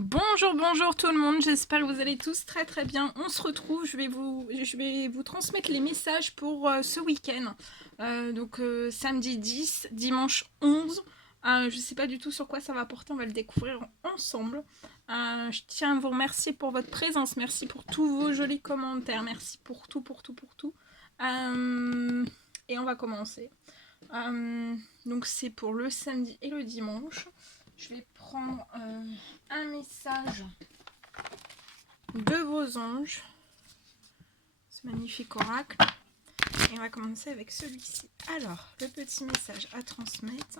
Bonjour, bonjour tout le monde, j'espère que vous allez tous très très bien. On se retrouve, je vais vous transmettre les messages pour ce week-end. Samedi 10, dimanche 11. Je ne sais pas du tout sur quoi ça va porter, on va le découvrir ensemble. Je tiens à vous remercier pour votre présence, merci pour tous vos jolis commentaires, merci pour tout, pour tout, pour tout. Et on va commencer. Donc c'est pour le samedi et le dimanche. Je vais prendre un message de vos anges, ce magnifique oracle, et on va commencer avec celui-ci. Alors, le petit message à transmettre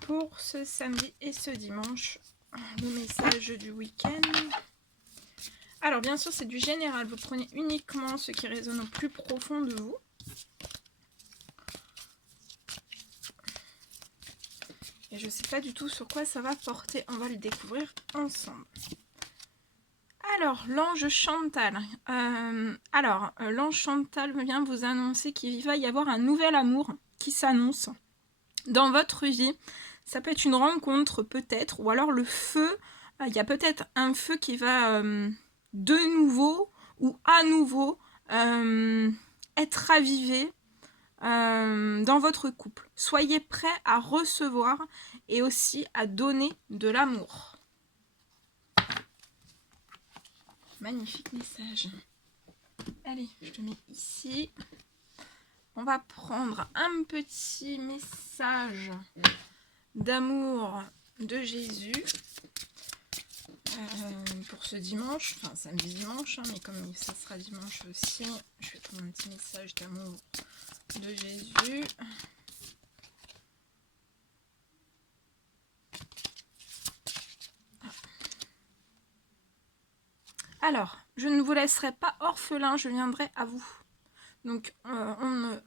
pour ce samedi et ce dimanche, le message du week-end. Alors, bien sûr, c'est du général, vous prenez uniquement ce qui résonne au plus profond de vous. Et je ne sais pas du tout sur quoi ça va porter, on va le découvrir ensemble. Alors, l'ange Chantal. L'ange Chantal vient vous annoncer qu'il va y avoir un nouvel amour qui s'annonce dans votre vie. Ça peut être une rencontre peut-être, ou alors le feu. Il y a peut-être un feu qui va de nouveau ou à nouveau être ravivé dans votre couple. Soyez prêts à recevoir et aussi à donner de l'amour. Magnifique message. Allez, je te mets ici. On va prendre un petit message d'amour de Jésus pour ce dimanche, enfin samedi dimanche, hein, mais comme ça sera dimanche aussi, je vais prendre un petit message d'amour de Jésus. Alors, je ne vous laisserai pas orphelin, je viendrai à vous. Donc,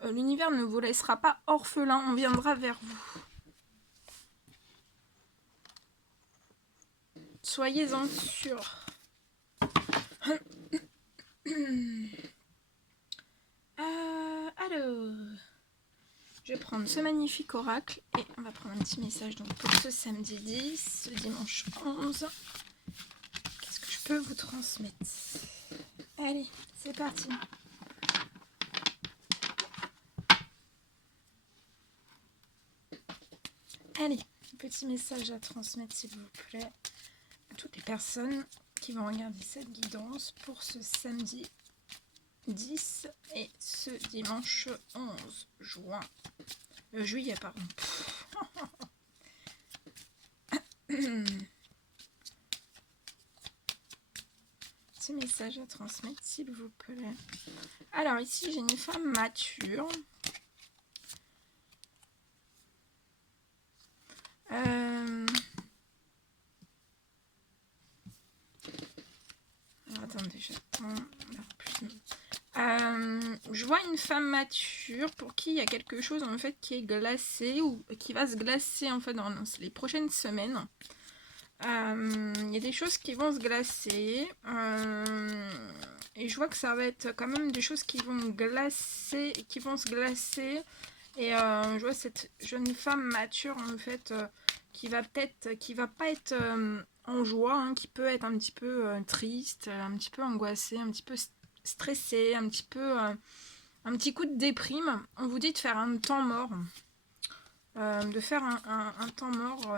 l'univers ne vous laissera pas orphelin, on viendra vers vous. Soyez-en sûrs. Alors, je vais prendre ce magnifique oracle et on va prendre un petit message donc, pour ce samedi 10, ce dimanche 11. Qu'est-ce que je peux vous transmettre? Allez, c'est parti. Allez, petit message à transmettre s'il vous plaît à toutes les personnes qui vont regarder cette guidance pour ce samedi 10 et ce dimanche 11 juillet, pardon. Petit message à transmettre s'il vous plaît. Alors ici j'ai une femme mature. Attendez, j'attends. Je vois une femme mature pour qui il y a quelque chose en fait qui est glacé ou qui va se glacer en fait dans les prochaines semaines. Il y a des choses qui vont se glacer et je vois que ça va être quand même des choses qui vont glacer, qui vont se glacer. Et je vois cette jeune femme mature en fait qui va pas être en joie, hein, qui peut être un petit peu triste, un petit peu angoissée, un petit peu stressée, un petit coup de déprime. On vous dit de faire un temps mort, de faire un temps mort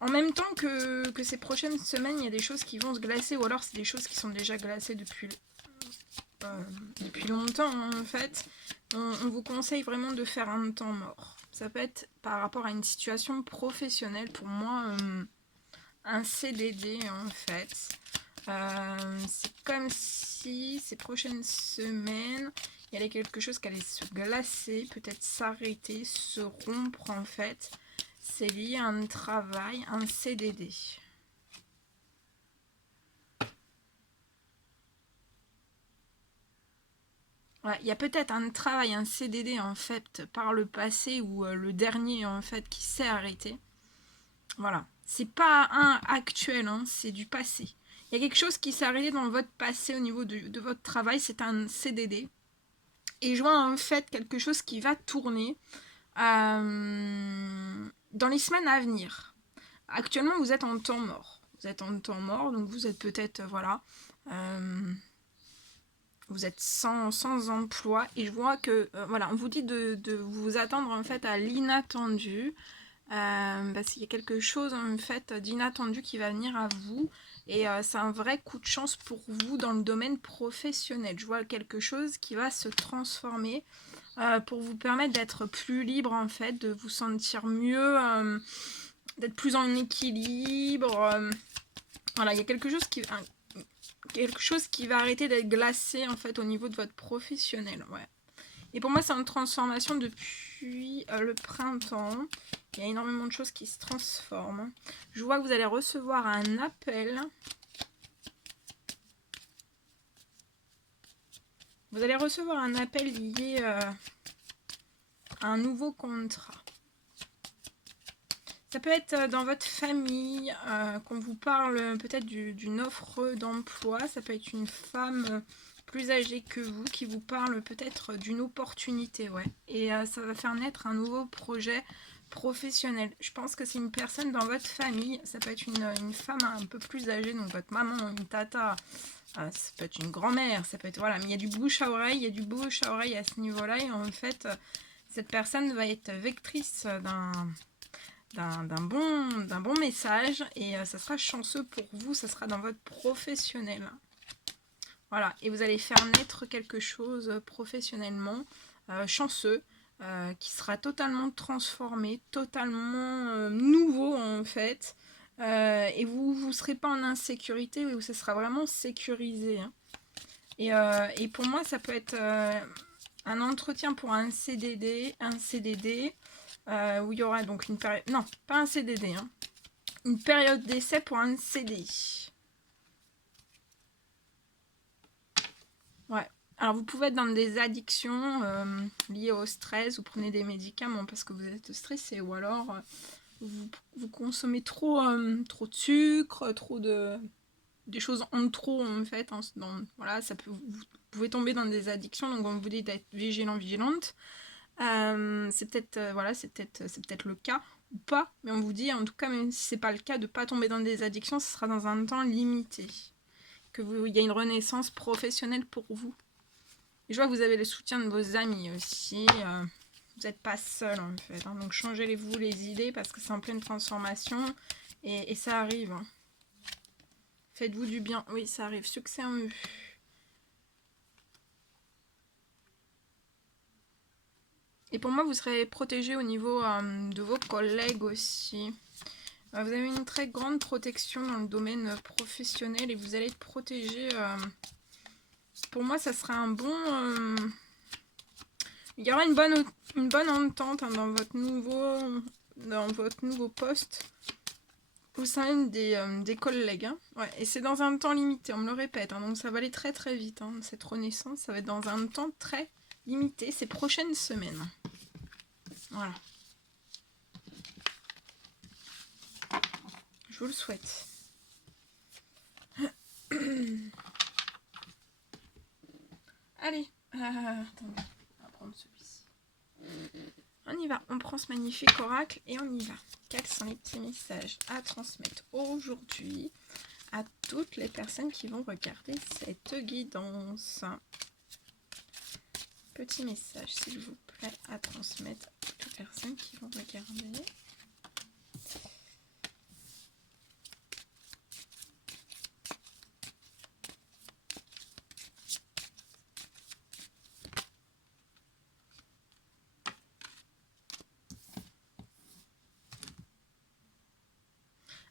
en même temps que ces prochaines semaines. Il y a des choses qui vont se glacer, ou alors c'est des choses qui sont déjà glacées depuis longtemps en fait. On vous conseille vraiment de faire un temps mort. Ça peut être par rapport à une situation professionnelle. Pour moi, un CDD en fait. C'est comme si ces prochaines semaines, il y avait quelque chose qui allait se glacer, peut-être s'arrêter, se rompre en fait. C'est lié à un travail, un CDD. Ouais, il y a peut-être un travail, un CDD en fait par le passé ou le dernier en fait qui s'est arrêté. Voilà, c'est pas un actuel, hein, c'est du passé. Il y a quelque chose qui s'est arrêté dans votre passé au niveau de votre travail, c'est un CDD. Et je vois en fait quelque chose qui va tourner dans les semaines à venir. actuellement vous êtes en temps mort. Vous êtes en temps mort, donc vous êtes peut-être, voilà, vous êtes sans emploi. Et je vois que, voilà, on vous dit de vous attendre en fait à l'inattendu. Parce qu'il y a quelque chose en fait d'inattendu qui va venir à vous. Et c'est un vrai coup de chance pour vous dans le domaine professionnel. Je vois quelque chose qui va se transformer pour vous permettre d'être plus libre en fait, de vous sentir mieux, d'être plus en équilibre. Voilà, il y a quelque chose qui va arrêter d'être glacé en fait au niveau de votre professionnel. Ouais. Et pour moi, c'est une transformation depuis le printemps. Il y a énormément de choses qui se transforment. Je vois que vous allez recevoir un appel. Vous allez recevoir un appel lié à un nouveau contrat. Ça peut être dans votre famille, qu'on vous parle peut-être d'une offre d'emploi. Ça peut être une femme plus âgée que vous qui vous parle peut-être d'une opportunité. Ouais. Et ça va faire naître un nouveau projet professionnel. Je pense que c'est une personne dans votre famille. Ça peut être une femme un peu plus âgée, donc votre maman, une tata. Ça peut être une grand-mère. Ça peut être, voilà, mais il y a du bouche à oreille. Il y a du bouche à oreille à ce niveau-là. Et en fait, cette personne va être vectrice d'un bon message et ça sera chanceux pour vous, ça sera dans votre professionnel. Voilà, et vous allez faire naître quelque chose professionnellement chanceux, qui sera totalement transformé, totalement nouveau en fait, et vous ne serez pas en insécurité, où ça sera vraiment sécurisé. Hein. Et pour moi, ça peut être un entretien pour un CDD, où il y aura donc une période... Non, pas un CDD, hein. Une période d'essai pour un CDI. Ouais. Alors, vous pouvez être dans des addictions liées au stress, vous prenez des médicaments parce que vous êtes stressé, ou alors vous consommez trop de sucre, des choses en trop, en fait. Hein, voilà, vous pouvez tomber dans des addictions, donc on vous dit d'être vigilante. C'est peut-être voilà, c'est peut-être le cas ou pas, mais on vous dit en tout cas, même si c'est pas le cas, de pas tomber dans des addictions, ce sera dans un temps limité, il y a une renaissance professionnelle pour vous. Et je vois que vous avez le soutien de vos amis aussi, vous n'êtes pas seul en fait, hein, donc changez-vous les idées parce que c'est en pleine transformation et ça arrive. Hein. Faites-vous du bien, oui ça arrive, succès en vue. Et pour moi, vous serez protégé au niveau de vos collègues aussi. Vous avez une très grande protection dans le domaine professionnel et vous allez être protégé. Pour moi, ça sera un bon... il y aura une bonne entente hein, dans votre nouveau poste au sein des collègues. Hein. Ouais, et c'est dans un temps limité, on me le répète. Hein, donc ça va aller très très vite. Hein, cette renaissance, ça va être dans un temps très limité, ces prochaines semaines. Voilà. Je vous le souhaite. Allez, attendez, on va prendre celui-ci. On y va, on prend ce magnifique oracle et on y va. Quels sont les petits messages à transmettre aujourd'hui à toutes les personnes qui vont regarder cette guidance? Petit message, s'il vous plaît, à transmettre à toutes les personnes qui vont regarder.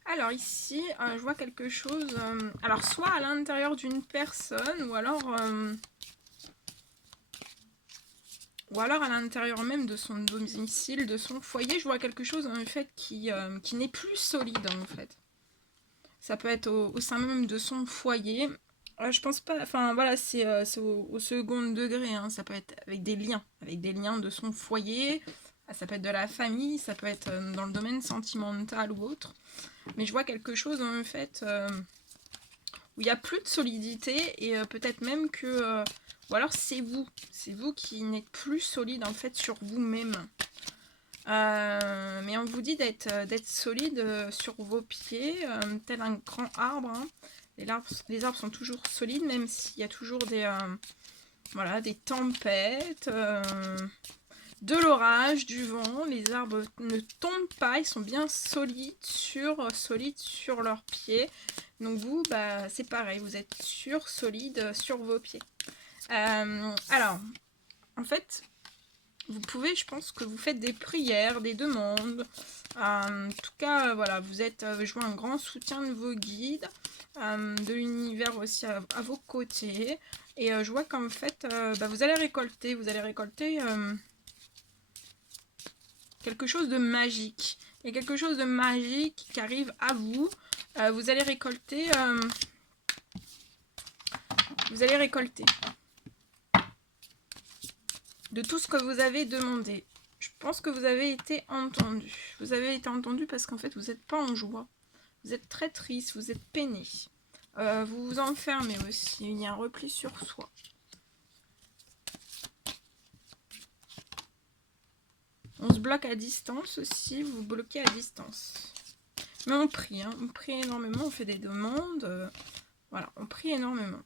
Alors ici, je vois quelque chose, alors soit à l'intérieur d'une personne, ou alors à l'intérieur même de son domicile, de son foyer, je vois quelque chose en fait qui n'est plus solide en fait. Ça peut être au sein même de son foyer. Je pense pas, enfin voilà, c'est au second degré, hein. Ça peut être avec des liens de son foyer, ça peut être de la famille, ça peut être dans le domaine sentimental ou autre. Mais je vois quelque chose en fait où il n'y a plus de solidité et peut-être même que... ou alors c'est vous qui n'êtes plus solide en fait sur vous-même. Mais on vous dit d'être solide sur vos pieds, tel un grand arbre. Hein. Les arbres sont toujours solides, même s'il y a toujours voilà, des tempêtes, de l'orage, du vent. Les arbres ne tombent pas, ils sont bien solides sur leurs pieds. Donc vous, bah, c'est pareil, vous êtes solide sur vos pieds. Alors, en fait, vous pouvez, je pense que vous faites des prières, des demandes. En tout cas, voilà, je vois un grand soutien de vos guides, de l'univers aussi à vos côtés. Et je vois qu'en fait, vous allez récolter quelque chose de magique. Il y a quelque chose de magique qui arrive à vous. Vous allez récolter. De tout ce que vous avez demandé. Je pense que vous avez été entendu. Vous avez été entendu parce qu'en fait, vous n'êtes pas en joie. Vous êtes très triste, vous êtes peiné. Vous vous enfermez aussi. Il y a un repli sur soi. On se bloque à distance aussi. Vous vous bloquez à distance. Mais on prie. Hein. On prie énormément. On fait des demandes. Voilà, on prie énormément.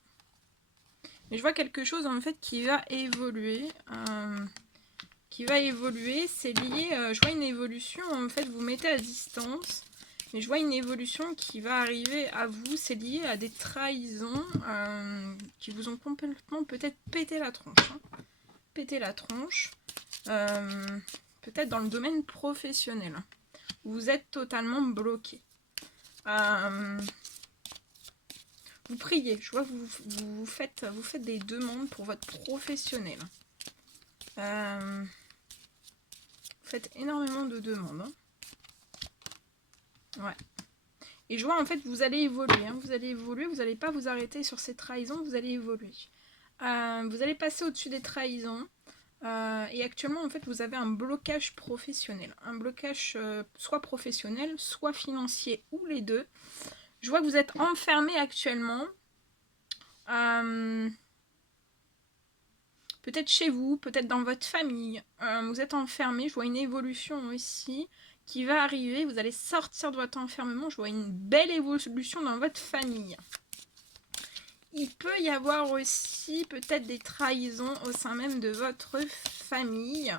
Mais je vois quelque chose en fait qui va évoluer. C'est lié, je vois une évolution, en fait vous mettez à distance, mais je vois une évolution qui va arriver à vous, c'est lié à des trahisons qui vous ont complètement peut-être pété la tronche. Hein. Pété la tronche, peut-être dans le domaine professionnel. Vous êtes totalement bloqué. Vous priez, je vois que vous faites des demandes pour votre professionnel. Vous faites énormément de demandes. Hein. Ouais. Et je vois en fait vous allez évoluer. Hein. Vous allez évoluer, vous n'allez pas vous arrêter sur ces trahisons, vous allez évoluer. Vous allez passer au-dessus des trahisons. Et actuellement en fait vous avez un blocage professionnel. Un blocage soit professionnel, soit financier, ou les deux. Je vois que vous êtes enfermé actuellement. Peut-être chez vous, peut-être dans votre famille. Vous êtes enfermé, je vois une évolution aussi qui va arriver. Vous allez sortir de votre enfermement, je vois une belle évolution dans votre famille. Il peut y avoir aussi peut-être des trahisons au sein même de votre famille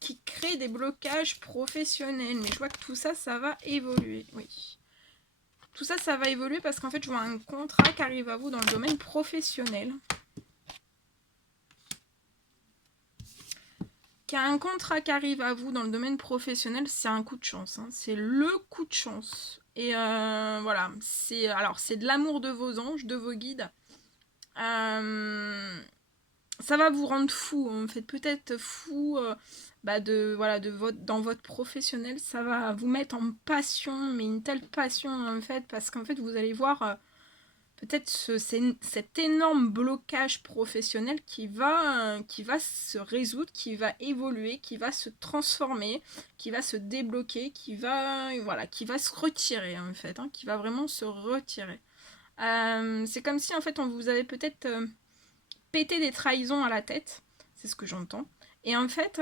qui créent des blocages professionnels. Mais je vois que tout ça, ça va évoluer. Oui. Tout ça, ça va évoluer parce qu'en fait, je vois un contrat qui arrive à vous dans le domaine professionnel. Un contrat qui arrive à vous dans le domaine professionnel, c'est un coup de chance. Hein. C'est le coup de chance. Et voilà, c'est de l'amour de vos anges, de vos guides. Ça va vous rendre fou, en fait, peut-être fou dans votre professionnel. Ça va vous mettre en passion, mais une telle passion en fait, parce qu'en fait vous allez voir peut-être cet énorme blocage professionnel qui va se résoudre, qui va évoluer, qui va se transformer, qui va se débloquer, qui va se retirer en fait, hein, qui va vraiment se retirer. C'est comme si en fait on vous avait peut-être pété des trahisons à la tête, c'est ce que j'entends. Et en fait,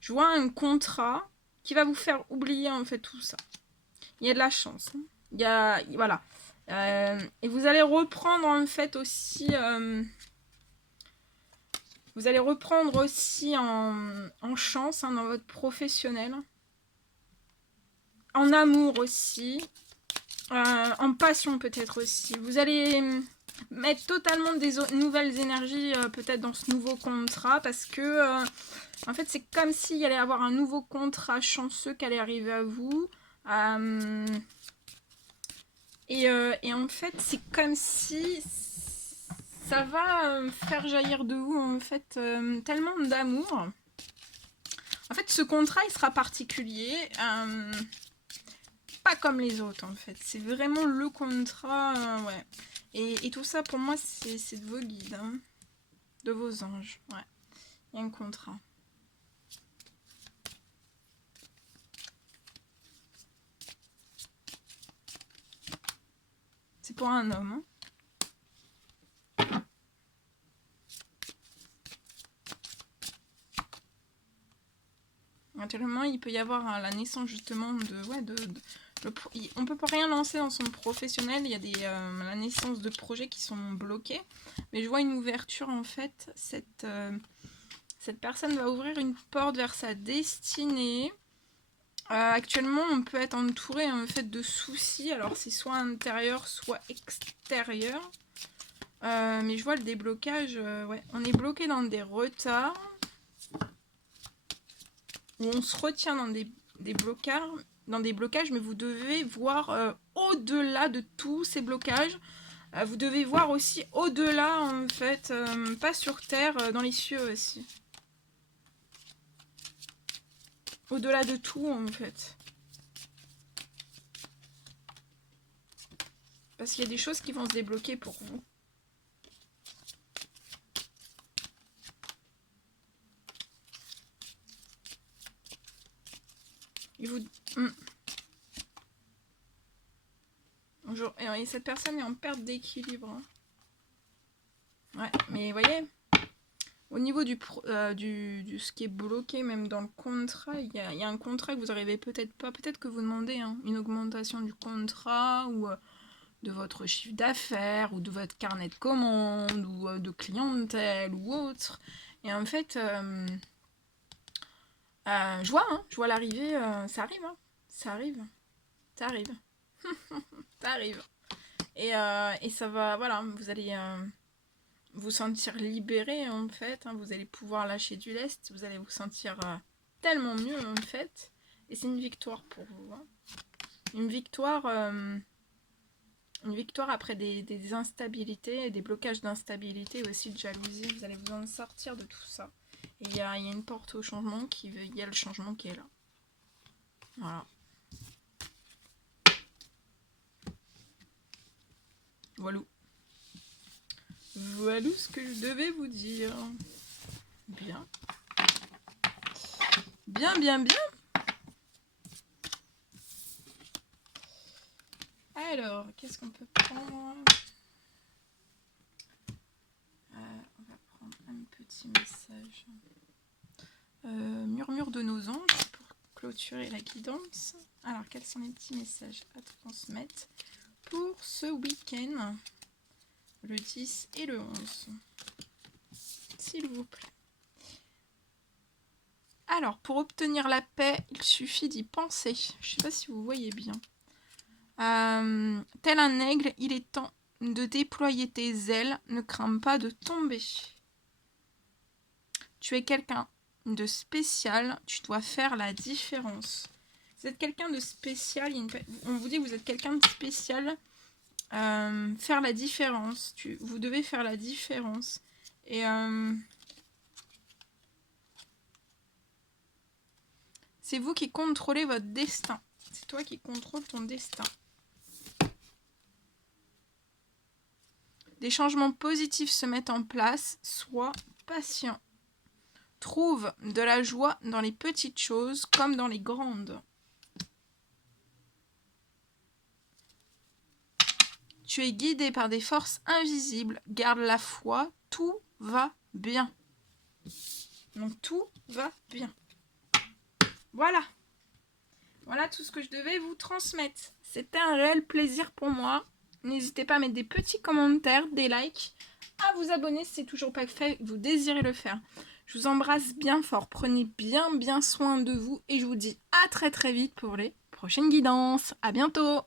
je vois un contrat qui va vous faire oublier en fait tout ça. Il y a de la chance. Hein. Voilà. Et vous allez reprendre en fait aussi. Vous allez reprendre aussi en chance hein, dans votre professionnel. En amour aussi. En passion peut-être aussi. Vous allez mettre totalement des nouvelles énergies peut-être dans ce nouveau contrat parce que en fait c'est comme s'il allait avoir un nouveau contrat chanceux qui allait arriver à vous. Et en fait, c'est comme si ça va faire jaillir de vous en fait tellement d'amour. En fait, ce contrat, il sera particulier, pas comme les autres en fait. C'est vraiment le contrat, ouais. Et tout ça, pour moi, c'est de vos guides, hein, de vos anges, ouais. Il y a un contrat. C'est pour un homme, hein. Actuellement, il peut y avoir la naissance justement de... Ouais, on peut pas rien lancer dans son professionnel, il y a la naissance de projets qui sont bloqués. Mais je vois une ouverture en fait, cette personne va ouvrir une porte vers sa destinée. Actuellement, on peut être entouré en fait de soucis, alors c'est soit intérieur, soit extérieur. Mais je vois le déblocage, ouais, on est bloqué dans des retards. Où on se retient dans des blocages, mais vous devez voir au-delà de tous ces blocages. Vous devez voir aussi au-delà, en fait, pas sur Terre, dans les cieux aussi. Au-delà de tout, en fait. Parce qu'il y a des choses qui vont se débloquer pour vous. Bonjour. Et cette personne est en perte d'équilibre. Hein. Ouais, mais vous voyez, au niveau du ce qui est bloqué, même dans le contrat, il y a un contrat que vous n'arrivez peut-être pas. Peut-être que vous demandez une augmentation du contrat ou de votre chiffre d'affaires ou de votre carnet de commandes ou de clientèle ou autre. Et en fait, je vois l'arrivée, ça arrive, hein, ça arrive, ça arrive, ça arrive. Et ça va, voilà, vous allez vous sentir libéré en fait, hein, vous allez pouvoir lâcher du lest, vous allez vous sentir tellement mieux en fait. Et c'est une victoire pour vous. Hein. Une victoire après des instabilités, des blocages d'instabilité, aussi de jalousie. Vous allez vous en sortir de tout ça. Et il y a une porte au changement il y a le changement qui est là. Voilà. Voilà. Voilà ce que je devais vous dire. Bien. Bien, bien, bien. Alors, qu'est-ce qu'on peut prendre? On va prendre un petit message. Murmure de nos anges pour clôturer la guidance. Alors, quels sont les petits messages à transmettre pour ce week-end, le 10 et le 11, s'il vous plaît. Alors, pour obtenir la paix, il suffit d'y penser. Je ne sais pas si vous voyez bien. Tel un aigle, il est temps de déployer tes ailes. Ne crains pas de tomber. Tu es quelqu'un de spécial. Tu dois faire la différence. Vous êtes quelqu'un de spécial. On vous dit que vous êtes quelqu'un de spécial. Faire la différence. Vous devez faire la différence. Et c'est vous qui contrôlez votre destin. C'est toi qui contrôles ton destin. Des changements positifs se mettent en place. Sois patient. Trouve de la joie dans les petites choses comme dans les grandes. Tu es guidé par des forces invisibles. Garde la foi. Tout va bien. Donc tout va bien. Voilà. Voilà tout ce que je devais vous transmettre. C'était un réel plaisir pour moi. N'hésitez pas à mettre des petits commentaires, des likes, à vous abonner si c'est toujours pas fait, vous désirez le faire. Je vous embrasse bien fort. Prenez bien soin de vous et je vous dis à très vite pour les prochaines guidances. À bientôt.